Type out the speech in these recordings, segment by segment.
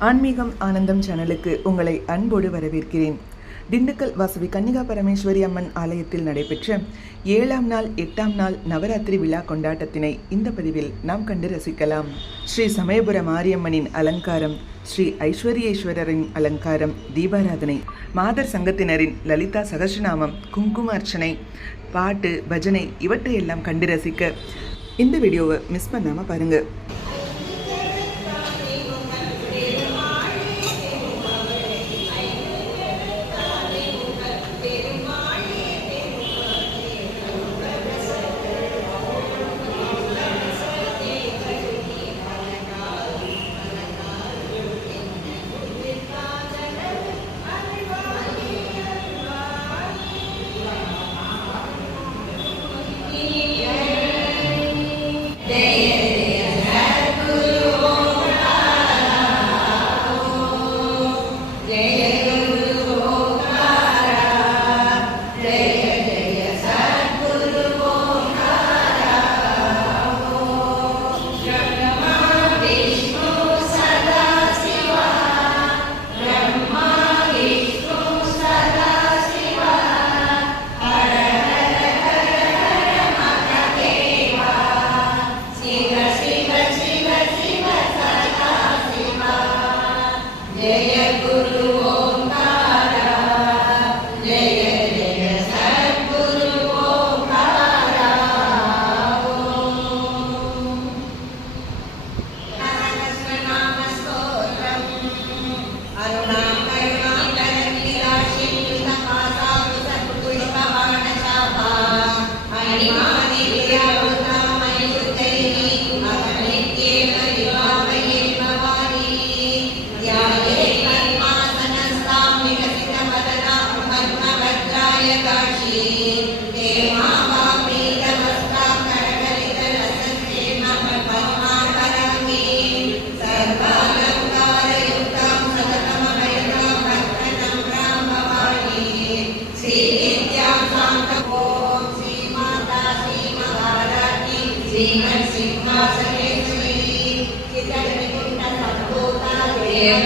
ஆன்மீகம் ஆனந்தம் சேனலுக்கு உங்களை அன்போடு வரவேற்கிறேன். திண்டுக்கல் வாசவி கன்னிகா பரமேஸ்வரி அம்மன் ஆலயத்தில் நடைபெற்ற ஏழாம் நாள் எட்டாம் நாள் நவராத்திரி விழா கொண்டாட்டத்தினை இந்த பதிவில் நாம் கண்டு ரசிக்கலாம். ஸ்ரீ சமயபுர மாரியம்மனின் அலங்காரம் ஸ்ரீ ஐஸ்வரியேஸ்வரரின் அலங்காரம் தீபாராதனை மாதர் சங்கத்தினரின் லலிதா சகஸ்ரநாமம் குங்கும அர்ச்சனை பாட்டு பஜனை இவற்றையெல்லாம் கண்டு ரசிக்க இந்த வீடியோவை மிஸ் பண்ணாமல் பாருங்கள் Yeah, yeah. శ్రీమత్సింహాసనేశ్వరీ చిత్తగణికుంట సంభూత దేవ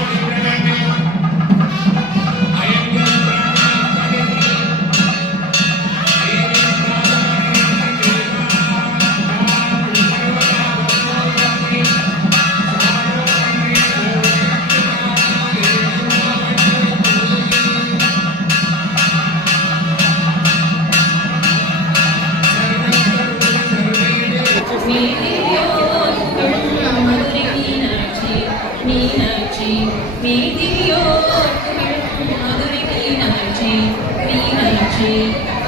Thank you.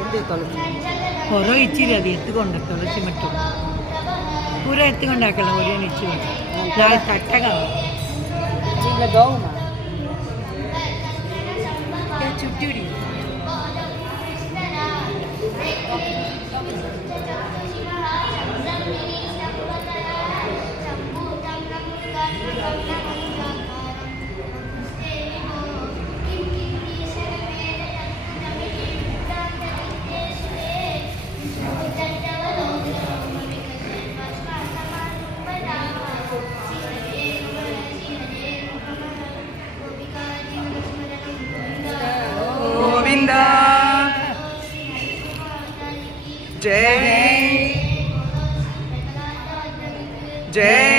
എന്ത് തുളസി കുറേ ഇച്ചിരി അത് എത്തിക്കൊണ്ട് തുളസി മറ്റും പൂരം എത്തിക്കൊണ്ടാക്കണം ഒരു ഇച്ചി തട്ടകാണ് ചുറ്റൂരി જય. જય.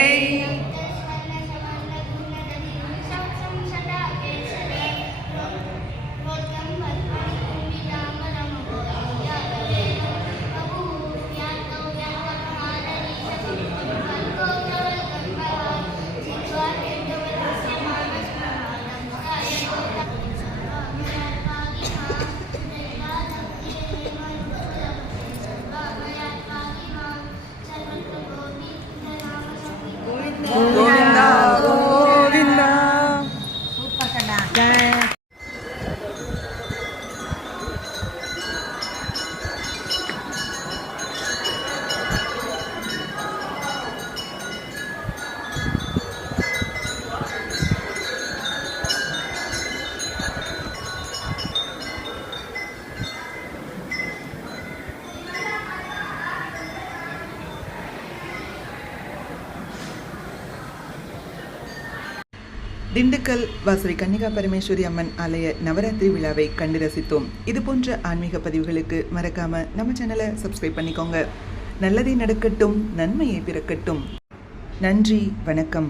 திண்டுக்கல் வாசவி கன்னிகா பரமேஸ்வரி அம்மன் ஆலய நவராத்திரி விழாவை கண்டு ரசித்தோம். இது போன்ற ஆன்மீக பதிவுகளுக்கு மறக்காம நம்ம சேனலை சப்ஸ்கிரைப் பண்ணிக்கோங்க. நல்லதே நடக்கட்டும் நன்மையை பிறக்கட்டும். நன்றி வணக்கம்.